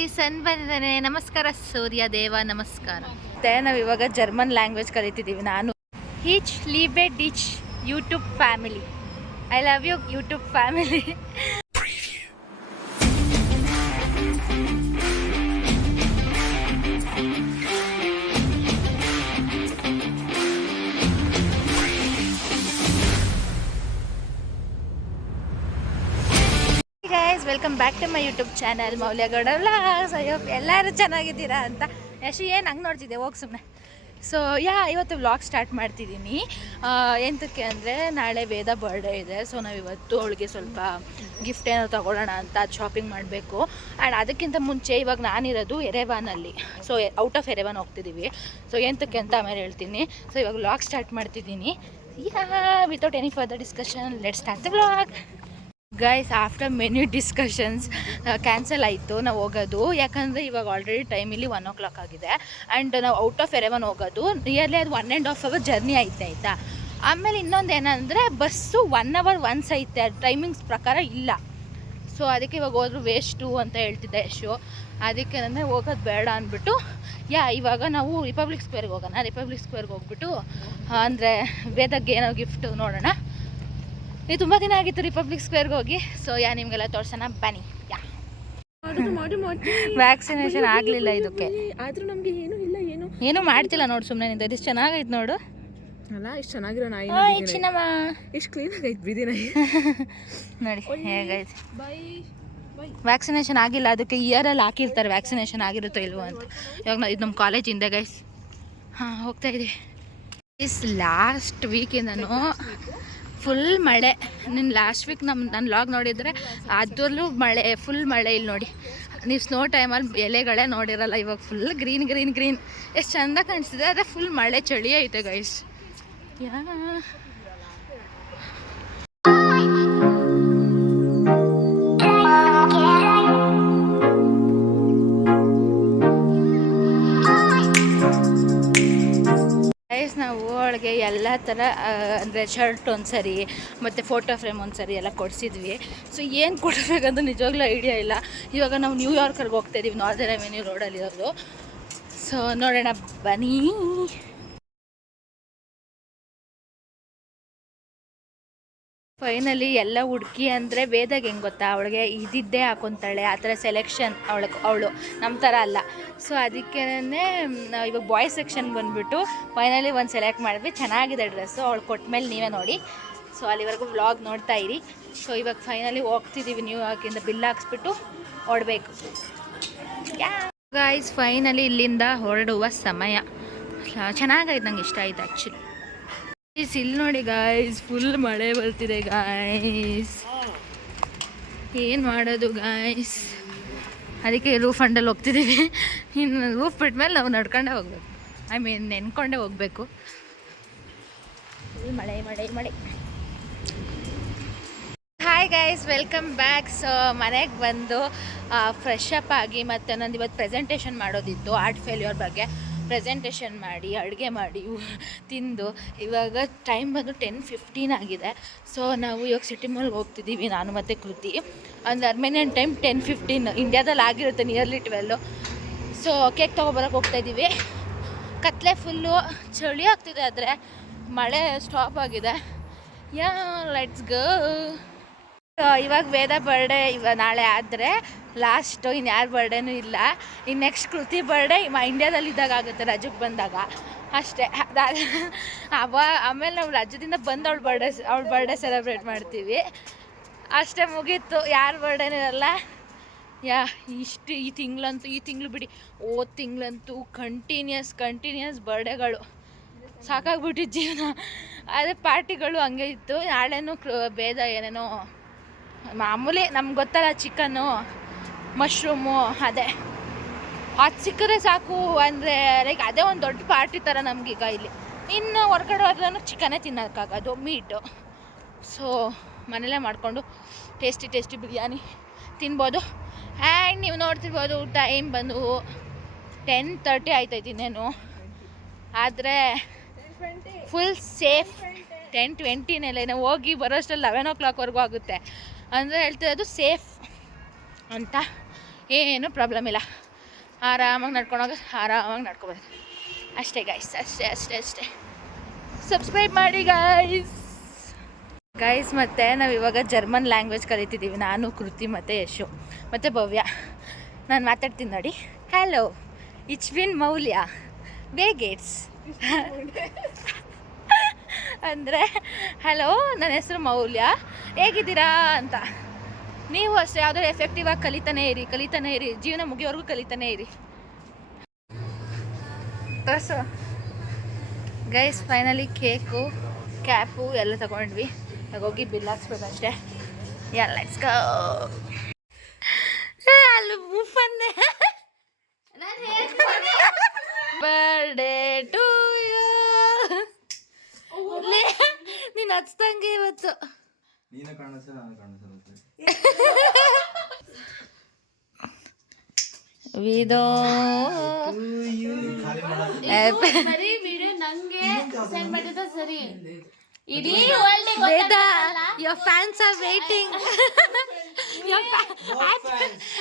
ಈ ಸನ್ ಬಂದಿದ್ದಾನೆ. ನಮಸ್ಕಾರ ಸೂರ್ಯ ದೇವ, ನಮಸ್ಕಾರ. ಮತ್ತೆ ನಾವು ಇವಾಗ ಜರ್ಮನ್ ಲ್ಯಾಂಗ್ವೇಜ್ ಕಲಿತಿದ್ದೀವಿ. ನಾನು each ಲೀಬೆ ditch YouTube family. I love you YouTube family. Welcome back to my YouTube channel ಮೌಲ್ಯಗೌಡ vlogs. ಅಯ್ಯೋ ಎಲ್ಲರೂ ಚೆನ್ನಾಗಿದ್ದೀರಾ ಅಂತ. ಯಶು ಏನು ಹಂಗೆ ನೋಡ್ತಿದ್ದೆ, ಹೋಗಿ ಸುಮ್ಮನೆ. ಸೊ ಇವತ್ತು ವ್ಲಾಗ್ ಸ್ಟಾರ್ಟ್ ಮಾಡ್ತಿದ್ದೀನಿ. ಎಂತಕ್ಕೆ ಅಂದರೆ ನಾಳೆ ವೇದ ಬರ್ಡೇ ಇದೆ. ಸೊ ನಾವಿವತ್ತು ಅವಳಿಗೆ ಸ್ವಲ್ಪ ಗಿಫ್ಟ್ ಏನೋ ತೊಗೊಳ್ಳೋಣ ಅಂತ ಶಾಪಿಂಗ್ ಮಾಡಬೇಕು. ಆ್ಯಂಡ್ ಅದಕ್ಕಿಂತ ಮುಂಚೆ ಇವಾಗ ನಾನಿರೋದು ಎರೆವಾನಲ್ಲಿ. ಸೊ ಔಟ್ ಆಫ್ ಎರೆವಾನ್ ಹೋಗ್ತಿದ್ದೀವಿ. ಸೊ ಎಂತಕ್ಕೆ ಅಂತ ಆಮೇಲೆ ಹೇಳ್ತೀನಿ. ಸೊ ಇವಾಗ ವ್ಲಾಗ್ ಸ್ಟಾರ್ಟ್ ಮಾಡ್ತಿದ್ದೀನಿ. Without any further discussion let's start the vlog. Guys, after many discussions cancel ಆಯಿತು ನಾವು ಹೋಗೋದು. ಯಾಕಂದರೆ ಇವಾಗ ಆಲ್ರೆಡಿ ಟೈಮ್ ಇಲ್ಲಿ 1 o'clock ಆಗಿದೆ. ಆ್ಯಂಡ್ ನಾವು ಔಟ್ ಆಫ್ ಎರೆವನ್ ಹೋಗೋದು. ನಿಯರ್ಲಿ ಅದು 1.5 hour ಜರ್ನಿ ಐತೆ ಆಯಿತಾ. ಆಮೇಲೆ ಇನ್ನೊಂದು ಏನಂದರೆ ಬಸ್ಸು 1 hour ಒನ್ಸ್ ಐತೆ, ಟೈಮಿಂಗ್ಸ್ ಪ್ರಕಾರ ಇಲ್ಲ. ಸೊ ಅದಕ್ಕೆ ಇವಾಗ ಹೋದ್ರು ವೇಸ್ಟು ಅಂತ ಹೇಳ್ತಿದ್ದೆ ಯಶು. ಅದಕ್ಕೆ ಅಂದರೆ ಹೋಗೋದು ಬೇಡ ಅಂದ್ಬಿಟ್ಟು ಇವಾಗ ನಾವು ರಿಪಬ್ಲಿಕ್ ಸ್ಕ್ವೇರ್ಗೆ ಹೋಗೋಣ. ರಿಪಬ್ಲಿಕ್ ಸ್ಕ್ವೇರ್ಗೆ ಹೋಗ್ಬಿಟ್ಟು ಅಂದರೆ ವೇದಕ್ಕೆ ಏನೋ ಗಿಫ್ಟು ನೋಡೋಣ. ಇದು ತುಂಬ ದಿನ ಆಗಿತ್ತು ರಿಪಬ್ಲಿಕ್ ಸ್ಕ್ವೇರ್ಗೆ ಹೋಗಿ. ಸೊ ನಿಮಗೆಲ್ಲ ತೋರ್ಸೋಣ ಬನ್ನಿ. ವ್ಯಾಕ್ಸಿನೇಷನ್ ಆಗಲಿಲ್ಲ ಇದಕ್ಕೆ, ಆದರೂ ನಮಗೆ ಏನೂ ಮಾಡ್ತಿಲ್ಲ ನೋಡು. ಸುಮ್ಮನೆ ನಿಂದ ಇಷ್ಟು ಚೆನ್ನಾಗೈತೆ ನೋಡು. ಅಲ್ಲ, ಇಷ್ಟು ಚೆನ್ನಾಗಿರೋ ನಾಯಿ ಚಿನ್ನಮ್ಮ, ಇಷ್ಟು ಕ್ಲೀನಾಗೈತೆ ಬೀದಿ ನಾಯಿ ನೋಡಿ ಹೇಗೈತೆ. ವ್ಯಾಕ್ಸಿನೇಷನ್ ಆಗಿಲ್ಲ, ಅದಕ್ಕೆ ಇಯರಲ್ಲಿ ಹಾಕಿರ್ತಾರೆ ವ್ಯಾಕ್ಸಿನೇಷನ್ ಆಗಿರುತ್ತೋ ಇಲ್ವೋ ಅಂತ. ಇವಾಗ ಇದು ನಮ್ಮ ಕಾಲೇಜಿಂದ ಗೈಸ್ ಹೋಗ್ತಾ ಇದ್ದೀವಿ. ಲಾಸ್ಟ್ ವೀಕಿಂದನೂ ಫುಲ್ ಮಳೆ. ನೀನು ಲಾಸ್ಟ್ ವೀಕ್ ನನ್ನ ಲಾಗ್ ನೋಡಿದರೆ ಅದರಲ್ಲೂ ಮಳೆ, ಫುಲ್ ಮಳೆ. ಇಲ್ಲಿ ನೋಡಿ, ನೀವು ಸ್ನೋ ಟೈಮಲ್ಲಿ ಎಲೆಗಳೇ ನೋಡಿರಲ್ಲ. ಇವಾಗ ಫುಲ್ ಗ್ರೀನ್ ಗ್ರೀನ್ ಗ್ರೀನ್ ಎಷ್ಟು ಚೆಂದ ಕಾಣಿಸ್ತಿದೆ. ಆದರೆ ಫುಲ್ ಮಳೆ, ಚಳಿ ಐತೆ ಗೈಸ್. ನಾವು ಅವಳಿಗೆ ಎಲ್ಲ ಥರ ಅಂದರೆ ಶರ್ಟ್ ಒಂದು ಸರಿ ಮತ್ತು ಫೋಟೋ ಫ್ರೇಮ್ ಒಂದು ಸರಿ ಎಲ್ಲ ಕೊಡಿಸಿದ್ವಿ. ಸೊ ಏನು ಕೊಡಬೇಕಂತ ನಿಜವಾಗ್ಲೂ ಐಡಿಯಾ ಇಲ್ಲ. ಇವಾಗ ನಾವು ನ್ಯೂಯಾರ್ಕರ್ಗೆ ಹೋಗ್ತಾಯಿದ್ದೀವಿ, ನಾರ್ದರ್ನ್ ಅವೆನ್ಯೂ ರೋಡಲ್ಲಿರೋದು. ಸೊ ನೋಡೋಣ ಬನ್ನಿ. ಫೈನಲಿ ಎಲ್ಲ ಹುಡುಕಿ ಅಂದರೆ ವೇದಾಗೆ ಹೆಂಗೆ ಗೊತ್ತಾ, ಅವಳಿಗೆ ಇದ್ದಿದ್ದೇ ಹಾಕೊತಾಳೆ, ಆ ಥರ ಸೆಲೆಕ್ಷನ್ ಅವಳು ನಮ್ಮ ಥರ ಅಲ್ಲ. ಸೊ ಅದಕ್ಕೇ ಇವಾಗ ಬಾಯ್ಸ್ ಸೆಕ್ಷನ್ ಬಂದುಬಿಟ್ಟು ಫೈನಲಿ ಒಂದು ಸೆಲೆಕ್ಟ್ ಮಾಡಿದ್ವಿ. ಚೆನ್ನಾಗಿದೆ ಡ್ರೆಸ್ಸು. ಅವಳು ಕೊಟ್ಮೇಲೆ ನೀವೇ ನೋಡಿ. ಸೊ ಅಲ್ಲಿವರೆಗೂ ವ್ಲಾಗ್ ನೋಡ್ತಾ ಇರಿ. ಸೊ ಇವಾಗ ಫೈನಲಿ ಹೋಗ್ತಿದ್ದೀವಿ. ನ್ಯೂಯಾರ್ಕಿಂದ ಬಿಲ್ ಹಾಕ್ಸ್ಬಿಟ್ಟು ಹೊರಡಬೇಕು. ಗೈಸ್, ಫೈನಲಿ ಇಲ್ಲಿಂದ ಹೊರಡುವ ಸಮಯ. ಚೆನ್ನಾಗೈತೆ, ನಂಗೆ ಇಷ್ಟ ಆಯ್ತು ಆ್ಯಕ್ಚುಲಿ. ಇಲ್ಲಿ ನೋಡಿ ಗಾಯ್ಸ್, ಫುಲ್ ಮಳೆ ಬರ್ತಿದೆ ಗಾಯ್ಸ್. ಏನು ಮಾಡೋದು ಗಾಯ್ಸ್, ಅದಕ್ಕೆ ರೂಫ್ ಅಂಡಲ್ಲಿ ಹೋಗ್ತಿದ್ದೀವಿ. ಇನ್ನು ರೂಫ್ ಬಿಟ್ಮೇಲೆ ನಾವು ನಡ್ಕೊಂಡೇ ಹೋಗ್ಬೇಕು. ನೆನ್ಕೊಂಡೇ ಹೋಗಬೇಕು. ಫುಲ್ ಮಳೆ ಮಳೆ ಮಳೆ. Hi guys, welcome back. So ಮನೆಗೆ ಬಂದು ಫ್ರೆಶ್ ಅಪ್ ಆಗಿ ಮತ್ತು ನಂದು ಇವತ್ತು ಪ್ರೆಸೆಂಟೇಷನ್ ಮಾಡೋದಿತ್ತು. ಆರ್ಟ್ ಫೇಲ್ಯೂರ್ ಬಗ್ಗೆ ಪ್ರೆಸೆಂಟೇಷನ್ ಮಾಡಿ, ಅಡುಗೆ ಮಾಡಿ ತಿಂದು ಇವಾಗ ಟೈಮ್ ಬಂದು 10:15 ಆಗಿದೆ. ಸೊ ನಾವು ಇವಾಗ ಸಿಟಿ ಮಾಲ್ಗೆ ಹೋಗ್ತಿದ್ದೀವಿ, ನಾನು ಮತ್ತು ಕೃತಿ. ಒಂದು ಅರ್ಮೇನಿಯನ್ ಟೈಮ್ 10:15, ಇಂಡಿಯಾದಲ್ಲಿ ಆಗಿರುತ್ತೆ ನಿಯರ್ಲಿ 12. ಸೊ ಕೇಕ್ ತೊಗೊಬರೋಕೆ ಹೋಗ್ತಾಯಿದ್ದೀವಿ. ಕತ್ಲೆ ಫುಲ್ಲು, ಚಳಿ ಆಗ್ತಿದೆ, ಆದರೆ ಮಳೆ ಸ್ಟಾಪ್ ಆಗಿದೆ. Let's go. ಇವಾಗ ವೇದ ಬರ್ಡೇ ನಾಳೆ ಆದರೆ ಲಾಸ್ಟು, ಇನ್ನು ಯಾರ ಬರ್ಡೇನೂ ಇಲ್ಲ. ಇನ್ನು ನೆಕ್ಸ್ಟ್ ಕೃತಿ ಬರ್ಡೇ ಇಂಡಿಯಾದಲ್ಲಿ ಇದ್ದಾಗ ಆಗುತ್ತೆ, ರಜಕ್ಕೆ ಬಂದಾಗ ಅಷ್ಟೇ. ಆಮೇಲೆ ನಾವು ರಾಜ್ಯದಿಂದ ಬಂದು ಅವಳ ಬರ್ಡೇ ಸೆಲೆಬ್ರೇಟ್ ಮಾಡ್ತೀವಿ ಅಷ್ಟೇ, ಮುಗೀತು. ಯಾರ ಬರ್ಡೇನೂ ಇರಲ್ಲ. ಈ ತಿಂಗಳು ಬಿಡಿ, ಹೋದ ತಿಂಗಳಂತೂ ಕಂಟಿನ್ಯೂಸ್ ಬರ್ಡೇಗಳು, ಸಾಕಾಗ್ಬಿಟ್ಟಿದ್ದು ಜೀವನ. ಅದೇ ಪಾರ್ಟಿಗಳು ಹಂಗೆ ಇತ್ತು. ನಾಳೆನೂ ಬೇದ ಏನೇನೋ ಮಾಮೂಲಿ, ನಮ್ಗೆ ಗೊತ್ತಲ್ಲ, ಚಿಕನ್ನು ಮಶ್ರೂಮು, ಅದೇ ಅದು ಸಿಕ್ಕರೆ ಸಾಕು. ಅಂದರೆ ಲೈಕ್ ಅದೇ ಒಂದು ದೊಡ್ಡ ಪಾರ್ಟಿ ಥರ ನಮಗೀಗ ಇಲ್ಲಿ. ಇನ್ನು ಹೊರಗಡೆ ಹೋದ್ರೂ ಚಿಕನ್ನೇ ತಿನ್ನೋಕ್ಕಾಗೋದು, ಮೀಟು. ಸೊ ಮನೇಲೇ ಮಾಡಿಕೊಂಡು ಟೇಸ್ಟಿ ಬಿರಿಯಾನಿ ತಿನ್ಬೋದು. ಆ್ಯಂಡ್ ನೀವು ನೋಡ್ತಿರ್ಬೋದು, ಟೈಮ್ ಬಂದು 10:30 ಆಯ್ತೈತಿ ಇನ್ನೇನು. ಆದರೆ ಫುಲ್ ಸೇಫ್ 10:20 ನಾವು ಹೋಗಿ ಬರೋಷ್ಟರಲ್ಲಿ 11 ಆಗುತ್ತೆ. ಅಂದರೆ ಹೇಳ್ತಿರೋದು ಸೇಫ್ ಅಂತ, ಏನು ಪ್ರಾಬ್ಲಮ್ ಇಲ್ಲ. ಆರಾಮಾಗಿ ಆರಾಮಾಗಿ ನಡ್ಕೊಬೋದು ಅಷ್ಟೇ ಗೈಸ್. ಅಷ್ಟೇ. ಸಬ್ಸ್ಕ್ರೈಬ್ ಮಾಡಿ ಗೈಸ್. ಮತ್ತು ನಾವು ಇವಾಗ ಜರ್ಮನ್ ಲ್ಯಾಂಗ್ವೇಜ್ ಕಲಿತಿದ್ದೀವಿ, ನಾನು, ಕೃತಿ ಮತ್ತು ಯಶು ಮತ್ತು ಭವ್ಯ. ನಾನು ಮಾತಾಡ್ತೀನಿ ನೋಡಿ. ಹಲೋ, ಇಚ್ ವಿನ್ ಮೌಲ್ಯ ವೇಗೇಟ್ಸ್ ಅಂದರೆ ಹಲೋ, ನನ್ನ ಹೆಸರು ಮೌಲ್ಯ, ಹೇಗಿದ್ದೀರಾ ಅಂತ. ನೀವು ಅಷ್ಟೇ ಯಾವುದೋ ಎಫೆಕ್ಟಿವ್ ಆಗಿ ಕಲಿತಾನೇ ಇರಿ, ಜೀವನ ಮುಗಿಯೋವರೆಗೂ ಕಲಿತಾನೇ ಇರಿ. ತೋರಿಸು ಗೈಸ್. ಫೈನಲಿ ಕೇಕು, ಕ್ಯಾಪು ಎಲ್ಲ ತಗೊಂಡ್ವಿ. ಹೋಗಿ ಬಿಲ್ ಹಾಕ್ಸ್ಬೇಕಷ್ಟೇ. Let's go. ಅಲ್ಲಿ ಬುಫನ್ನೆ ಬರ್ಡೇ ಟು ಯು. ನೀನು ಹಚ್ತಂಗೆ ಇವತ್ತು. ವಿದೋ ಸರಿ Veda, your fans are waiting.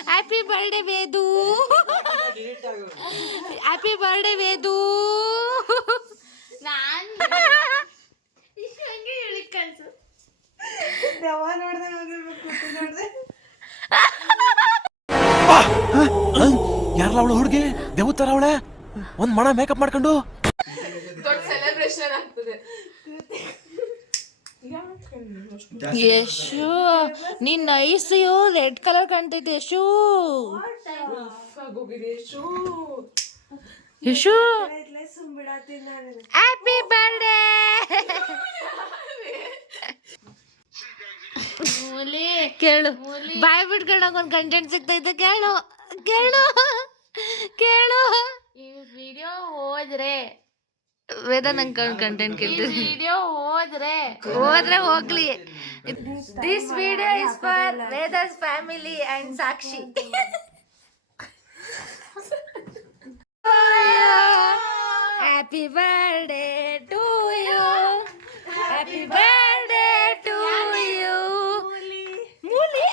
Happy birthday, Vedu. Happy birthday, Vedu. ಯಾರಲ್ಲ ಅವಳು ಹುಡುಗಿ ದೇವತರ ಅವಳೆ ಒಂದ್ ಮಣ ಮೇಕಪ್ ಮಾಡ್ಕೊಂಡು ದೊಡ್ಡ ಸೆಲೆಬ್ರೇಷನ್ ಆಗ್ತದೆ. ಯಶು ನೀನ್ ನೈಸು ರೆಡ್ ಕಲರ್ ಕಾಣ್ತೈತೆ ಯಶು. Yashu happy birthday. ಕೇಳು, ಬಾಯ್ ಬಿಟ್ಕೊಂಡಾಗ ಒಂದು ಕಂಟೆಂಟ್ ಸಿಗ್ತೈತೆ. ಕೇಳು ಈ ವಿಡಿಯೋ ಹೋದ್ರೆ ವೇದ ನಂಗೆ ಕಂಟೆಂಟ್ ಕೇಳ್ತೀನಿ. ವಿಡಿಯೋ ಹೋದ್ರೆ ಹೋಗ್ಲಿ. This video is for Veda's family and Sakshi. Happy birthday to you. Happy birthday to you. ಮೂಲಿ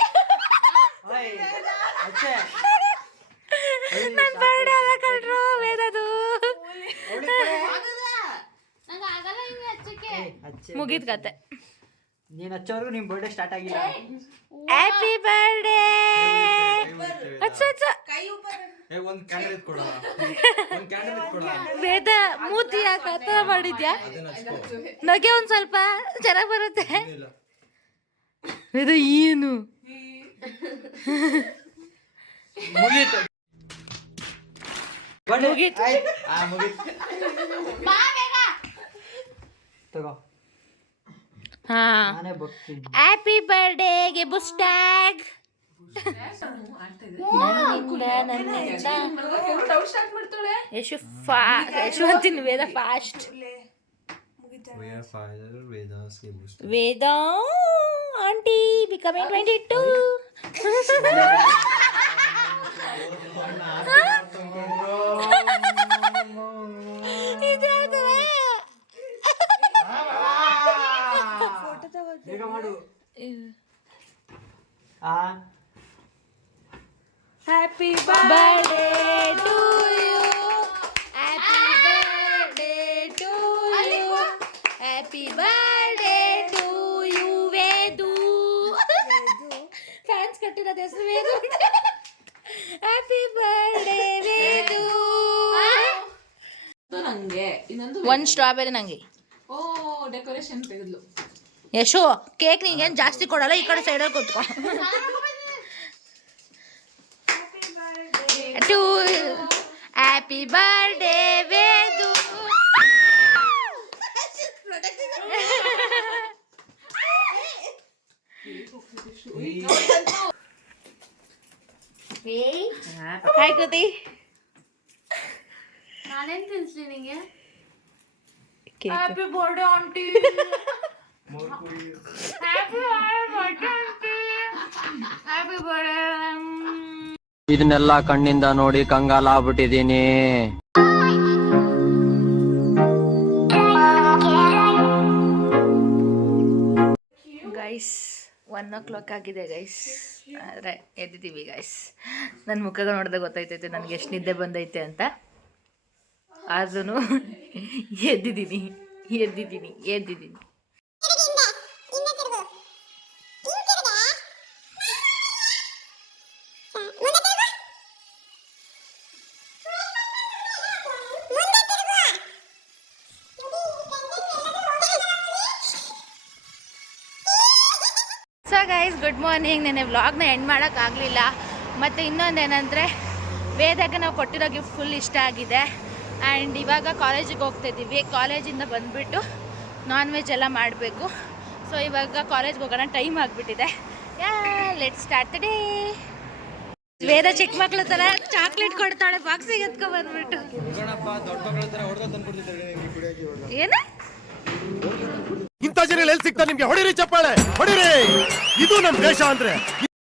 ನನ್ನ ಬರ್ಡೇ ಅಲ್ಲ ಕಣ್ರು ವೇದದು. ಮುಗಿದ ಕತೆ. ನೀನು ಹಚ್ಚೋರ್ಗು ನಿಮ್ ಬರ್ಡೇ ಸ್ಟಾರ್ಟ್ ಆಗಿಲ್ಲ. Happy birthday. ವೇದ ಮೂತಿ ಯಾಕೆ ಆ ಥರ ಮಾಡಿದ್ಯಾ? ನಗೆ ಒಂದ್ ಸ್ವಲ್ಪ ಚೆನ್ನಾಗಿ ಬರುತ್ತೆ. ವೇದ ಏನು ತಗೋ ಹಾ. ನಾನೇ ಬರ್ತೀನಿ. ಹ್ಯಾಪಿ ಬರ್ಡೇಗೆ ಬುಸ್ ಟ್ಯಾಗ್. ಯಶು ಅಂತೀನಿ. Veda fast. Veda aunty becoming 22. Happy birthday to you. Happy birthday to you. Happy birthday to you, Vedu. Fans ಕಟ್ಟಿರೋದು ಹೆಸರು ವೇದು. Happy birthday, Vedu. ನಂಗೆ ಇನ್ನೊಂದು ಒಂದು ಸ್ಟ್ರಾಬೆರಿ ನಂಗೆ. ಓ ಡೆಕೋರೇಷನ್ ತೆಗೆದ್ಲು. ಯಶು ಕೇಕ್ ನಿಂಗೇನು ಜಾಸ್ತಿ ಕೊಡಲ್ಲ, ಈ ಕಡೆ ಸೈಡಲ್ಲಿ ಕೂತ್ಕೊ. To happy birthday Vedu. Hi Kriti. ನಾನೇನ್ ತಿನ್ಸ್ಲಿ ನಿಂಗೆ? Happy birthday aunty. Happy birthday. ಇದನ್ನೆಲ್ಲ ಕಣ್ಣಿಂದ ನೋಡಿ ಕಂಗಾಲಾಗ್ಬಿಟ್ಟಿದೀನಿ. ಗೈಸ್ 1 ಆಗಿದೆ ಗೈಸ್. ಆದರೆ ಎದ್ದಿದ್ದೀವಿ ಗೈಸ್. ನನ್ನ ಮುಖ ನೋಡಿದಾಗ ಗೊತ್ತಾಯ್ತೈತೆ ನನಗೆ ಎಷ್ಟು ನಿದ್ದೆ ಬಂದೈತೆ ಅಂತ. ಆದ್ರೂ ಎದ್ದಿದ್ದೀನಿ. So guys, good morning. ನೆನ್ನೆ ವ್ಲಾಗ್ನ ಎಂಡ್ ಮಾಡೋಕ್ಕಾಗಲಿಲ್ಲ. ಮತ್ತು ಇನ್ನೊಂದೇನೆಂದರೆ, ವೇದಕ್ಕೆ ನಾವು ಕೊಟ್ಟಿರೋ ಗಿಫ್ಟ್ ಫುಲ್ ಇಷ್ಟ ಆಗಿದೆ. ಆ್ಯಂಡ್ ಇವಾಗ ಕಾಲೇಜಿಗೆ ಹೋಗ್ತಾಯಿದ್ದೀವಿ. ಕಾಲೇಜಿಂದ ಬಂದುಬಿಟ್ಟು ನಾನ್ ವೆಜ್ ಎಲ್ಲ ಮಾಡಬೇಕು. ಸೊ ಇವಾಗ ಕಾಲೇಜ್ಗೆ ಹೋಗೋಣ, ಟೈಮ್ ಆಗಿಬಿಟ್ಟಿದೆ. Let's start the day. Veda ಚಿಕ್ಕ ಮಕ್ಳ ಥರ ಚಾಕ್ಲೇಟ್ ಕೊಡ್ತಾಳೆ ಬಾಕ್ಸಿಗೆ ಎತ್ಕೊಬಂದ್ಬಿಟ್ಟು. ಏನು ಇಂಥ ಜನ ಎಲ್ಲಿ ಸಿಗ್ತಾ ನಿಮ್ಗೆ? ಹೊಡಿರಿ ಚಪ್ಪಾಳೆ, ಹೊಡಿರಿ. ಇದು ನಮ್ಮ ದೇಶ ಅಂದ್ರೆ.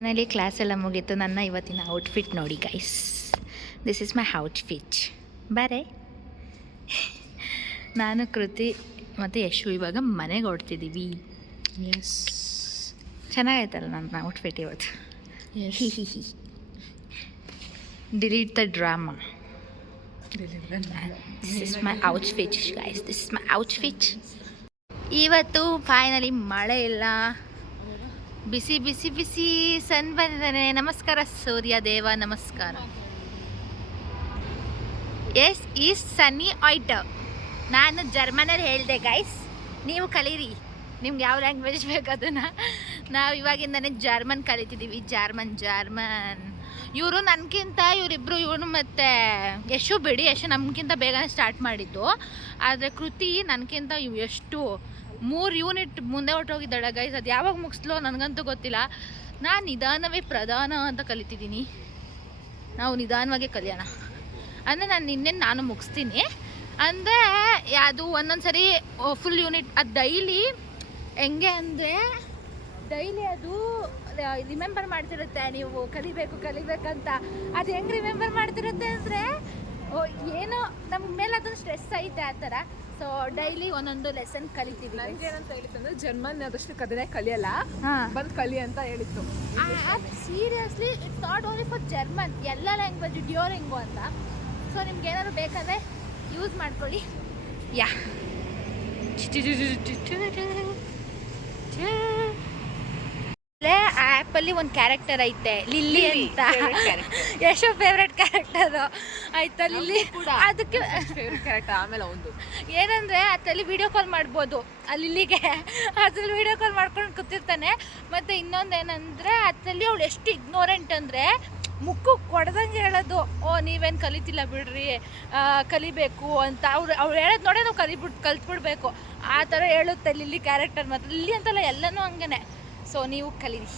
ಮನೇಲಿ ಕ್ಲಾಸ್ ಎಲ್ಲ ಮುಗೀತು. ನನ್ನ ಇವತ್ತಿನ ಔಟ್ಫಿಟ್ ನೋಡಿ guys. This is my outfit. ಬಾರೆ, ನಾನು ಕೃತಿ ಮತ್ತು ಯಶು ಇವಾಗ ಮನೆಗೆ ಹೊಡ್ತಿದ್ದೀವಿ. ಎಸ್, ಚೆನ್ನಾಗೈತಲ್ಲ ನನ್ನ ಔಟ್ಫಿಟ್ ಇವತ್ತು. Delete the drama. This is my outfit guys. This is my outfit. ಇವತ್ತು ಫೈನಲಿ ಮಳೆ ಇಲ್ಲ, ಬಿಸಿ ಬಿಸಿ ಬಿಸಿ ಸನ್ ಬಂದಿದ್ದಾನೆ. ನಮಸ್ಕಾರ ಸೂರ್ಯ ದೇವ, ನಮಸ್ಕಾರ. S is sunny ಆಯ್ಟ್. ನಾನು ಜರ್ಮನಲ್ಲಿ ಹೇಳಿದೆ ಗೈಸ್, ನೀವು ಕಲೀರಿ. ನಿಮ್ಗೆ ಯಾವ ಲ್ಯಾಂಗ್ವೇಜ್ ಬೇಕು ಅದನ್ನು. ನಾವು ಇವಾಗಿಂದನೇ ಜರ್ಮನ್ ಕಲಿತಿದ್ದೀವಿ. ಜರ್ಮನ್. ಇವರು ನನಗಿಂತ ಇವರಿಬ್ಬರು, ಇವನು ಮತ್ತು ಯಶು ಬಿಡಿ, ಯಶು ನಮಗಿಂತ ಬೇಗನೆ ಸ್ಟಾರ್ಟ್ ಮಾಡಿದ್ದು. ಆದರೆ ಕೃತಿ ನನಗಿಂತ ಎಷ್ಟು 3 ಯೂನಿಟ್ ಮುಂದೆ ಹೊರಟೋಗಿದ್ದಾಳೆ ಗೈಸ್. ಅದು ಯಾವಾಗ ಮುಗಿಸ್ಲೋ ನನಗಂತೂ ಗೊತ್ತಿಲ್ಲ. ನಾನು ನಿಧಾನವೇ ಪ್ರಧಾನ ಅಂತ ಕಲಿತಿದ್ದೀನಿ. ನಾವು ನಿಧಾನವಾಗೇ ಕಲಿಯೋಣ. ಅಂದರೆ ನಾನು ಮುಗಿಸ್ತೀನಿ. ಅಂದರೆ ಅದು ಒಂದೊಂದು ಸರಿ ಫುಲ್ ಯೂನಿಟ್ ಅದು ಡೈಲಿ ಹೆಂಗೆ ಅಂದರೆ, ಡೈಲಿ ಅದು ರಿಮೆಂಬರ್ ಮಾಡ್ತಿರುತ್ತೆ. ನೀವು ಕಲಿಬೇಕಂತ. ಅದು ಹೆಂಗೆ ರಿಮೆಂಬರ್ ಮಾಡ್ತಿರುತ್ತೆ ಅಂದರೆ, ಏನೋ ನಮ್ಮ ಮೇಲೆ ಅದೊಂದು ಸ್ಟ್ರೆಸ್ ಐತೆ ಆ ಥರ. ಸೊ ಡೈಲಿ ಒಂದೊಂದು ಲೆಸನ್ ಕಲಿತೀವಿ. ನನಗೆ ಏನಂತ ಹೇಳಿತ್ತು ಅಂದರೆ, ಜರ್ಮನ್ ಅದಷ್ಟು ಕದನೆ ಕಲಿಯಲ್ಲ, ಬಂದು ಕಲಿ ಅಂತ ಹೇಳಿತ್ತು. Seriously it's not only for German, ಎಲ್ಲ ಲ್ಯಾಂಗ್ವೇಜ್ ಡ್ಯೂರಿಂಗು ಅಂತ. ಸೊ ನಿಮ್ಗೆ ಏನಾದ್ರು ಬೇಕಾದರೆ ಯೂಸ್ ಮಾಡ್ಕೊಳ್ಳಿ. ಯಾ ಆ್ಯಪಲ್ಲಿ ಒಂದು ಕ್ಯಾರೆಕ್ಟರ್ ಐತೆ, ಲಿಲ್ಲಿ ಅಂತ. ಯಶು ಫೇವ್ರೆಟ್ ಕ್ಯಾರೆಕ್ಟರು ಆಯ್ತಾ, ಲಿಲ್ಲಿ. ಅದಕ್ಕೆ ಫೇವ್ರೆಟ್ ಕ್ಯಾರೆಕ್ಟರ್. ಆಮೇಲೆ ಒಂದು ಏನಂದರೆ, ಅದ್ರಲ್ಲಿ ವೀಡಿಯೋ ಕಾಲ್ ಮಾಡ್ಬೋದು ಆ ಲಿಲ್ಲಿಗೆ. ಅದ್ರಲ್ಲಿ ವೀಡಿಯೋ ಕಾಲ್ ಮಾಡ್ಕೊಂಡು ಕೂತಿರ್ತಾನೆ. ಮತ್ತು ಇನ್ನೊಂದೇನೆಂದರೆ, ಅದ್ರಲ್ಲಿ ಅವಳು ಎಷ್ಟು ಇಗ್ನೋರೆಂಟ್ ಅಂದರೆ, ಮುಕ್ಕು ಕೊಡ್ದಂಗೆ ಹೇಳೋದು, ನೀವೇನು ಕಲಿತಿಲ್ಲ ಬಿಡ್ರಿ, ಕಲಿಬೇಕು ಅಂತ. ಅವ್ರು ಹೇಳೋದು ನೋಡೇ ನಾವು ಕಲ್ತ್ಬಿಡ್ಬೇಕು ಆ ಥರ ಹೇಳುತ್ತೆ ಲಿಲ್ಲಿ ಕ್ಯಾರೆಕ್ಟರ್. ಮತ್ತು ಲಿಲ್ಲಿ ಅಂತಲ್ಲ, ಎಲ್ಲನೂ ಹಂಗೆ. ಸೊ ನೀವು ಕಲೀರಿ.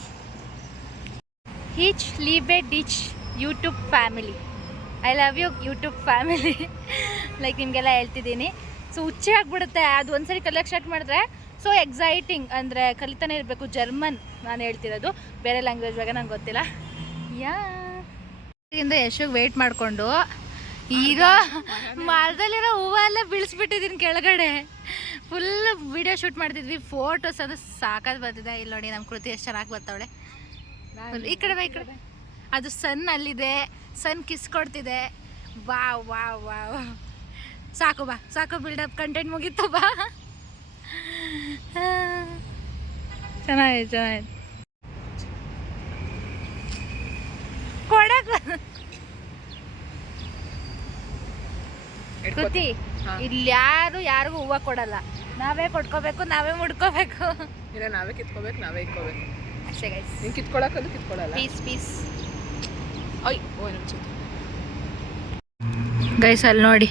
Each leave a ditch YouTube family. I love you YouTube family. Like ನಿಮಗೆಲ್ಲ ಹೇಳ್ತಿದ್ದೀನಿ. ಸೊ ಹುಚ್ಚೆ ಆಗಿಬಿಡುತ್ತೆ ಅದು ಒಂದ್ಸರಿ ಕಲಿಯೋಕ್ಕೆ ಸ್ಟಾರ್ಟ್ ಮಾಡಿದ್ರೆ. ಸೊ ಎಕ್ಸೈಟಿಂಗ್, ಅಂದರೆ ಕಲಿತಾನೆ ಇರಬೇಕು. ಜರ್ಮನ್ ನಾನು ಹೇಳ್ತಿರೋದು, ಬೇರೆ ಲ್ಯಾಂಗ್ವೇಜ್ ಬಗ್ಗೆ ನಂಗೆ ಗೊತ್ತಿಲ್ಲ. ಇಂದ ಯಶೋಗೆ ವೆಯ್ಟ್ ಮಾಡಿಕೊಂಡು ಇರೋ ಮರದಲ್ಲಿರೋ ಹೂವೆಲ್ಲ ಬೀಳಿಸ್ಬಿಟ್ಟಿದ್ದೀನಿ ಕೆಳಗಡೆ. ಫುಲ್ ವಿಡಿಯೋ ಶೂಟ್ ಮಾಡ್ತಿದ್ವಿ. ಫೋಟೋಸ್ ಅದು ಸಾಕಾಗಿ ಬರ್ತಿದೆ. ಇಲ್ಲಿ ನೋಡಿ ನಮ್ಮ ಕೃತಿ ಎಷ್ಟು ಚೆನ್ನಾಗಿ ಬರ್ತಾವಳೆ. ಈ ಕಡೆ ಬಾ, ಈ ಕಡೆ. ಅದು ಸನ್ ಅಲ್ಲಿದೆ, ಸನ್ ಕಿಸ್ ಕೊಡ್ತಿದೆ. Wow wow wow. ಸಾಕು ಬಾ, ಸಾಕು. ಬಿಲ್ಡಪ್ ಕಂಟೆಂಟ್ ಮುಗೀತು ಬಾ. ಚೆನ್ನಾಗಿದೆ. ಕೊಡಕ್ ಕೃತಿ, ಇಲ್ಲಿ ಯಾರಿಗೂ ಹೂವು ಕೊಡಲ್ಲ. ನಾವೇ ಕೊಟ್ಕೋಬೇಕು, ನಾವೇ ಮುಡ್ಕೋಬೇಕು. ಇಲ್ಲ, ನಾವೇ ಕಿತ್ಕೋಬೇಕು, ನಾವೇ ಇಟ್ಕೋಬೇಕು ಅಷ್ಟೇ ಗೈಸ್. ನೀನು ಕಿತ್ಕೊಳಕ್ಕಲ್ಲೂ ಕಿತ್ಕೊಳಲ್ಲ. ಪೀಸ್ ಓಯ್ ಗೈಸ್, ಅಲ್ಲಿ ನೋಡಿ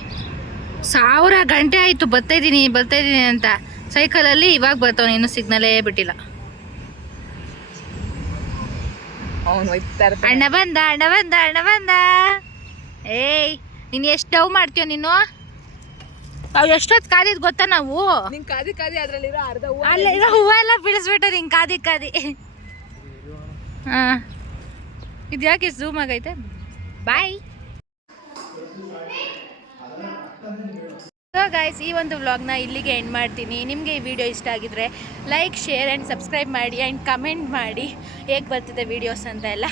1000 ಗಂಟೆ ಆಯಿತು ಬರ್ತಾಯಿದ್ದೀನಿ ಅಂತ. ಸೈಕಲಲ್ಲಿ ಇವಾಗ ಬರ್ತಾವ, ಇನ್ನೂ ಸಿಗ್ನಲೇ ಬಿಟ್ಟಿಲ್ಲ. ಅವನು ಅಣ್ಣ ಬಂದ. ಏಯ್, ನೀನು ಎಷ್ಟು ಡವ್ ಮಾಡ್ತೀಯ ನೀನು? ನಾವು ಎಷ್ಟೊತ್ತು ಕಾದಿದ್ ಗೊತ್ತಾ ನಾವು? ನಿಂಗೆ ಕಾದಿ ಅದರಲ್ಲಿರೋ ಅರ್ಧ ಹೂವು ಅಲ್ಲಿರೋ ಹೂವೆಲ್ಲ ಬೀಳಿಸ್ಬಿಟ್ಟು ಹಿಂಗೆ ಕಾದಿ. ಹಾಂ, ಇದು ಯಾಕೆ ಝೂಮ್ ಆಗೈತೆ? ಬಾಯ್. ಸೊ ಗೈಸ್, ಈ ಒಂದು ವ್ಲಾಗ್ನ ಇಲ್ಲಿಗೆ ಎಂಡ್ ಮಾಡ್ತೀನಿ. ನಿಮಗೆ ಈ ವಿಡಿಯೋ ಇಷ್ಟ ಆಗಿದ್ರೆ ಲೈಕ್, ಶೇರ್ ಆ್ಯಂಡ್ ಸಬ್ಸ್ಕ್ರೈಬ್ ಮಾಡಿ ಆ್ಯಂಡ್ ಕಮೆಂಟ್ ಮಾಡಿ ಹೇಗೆ ಬರ್ತಿದೆ ವೀಡಿಯೋಸ್ ಅಂತ ಎಲ್ಲ.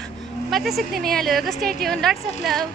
ಮತ್ತೆ ಸಿಗ್ತೀನಿ. ಅಲ್ಲಿವರೆಗೂ stay tune. Lots of love.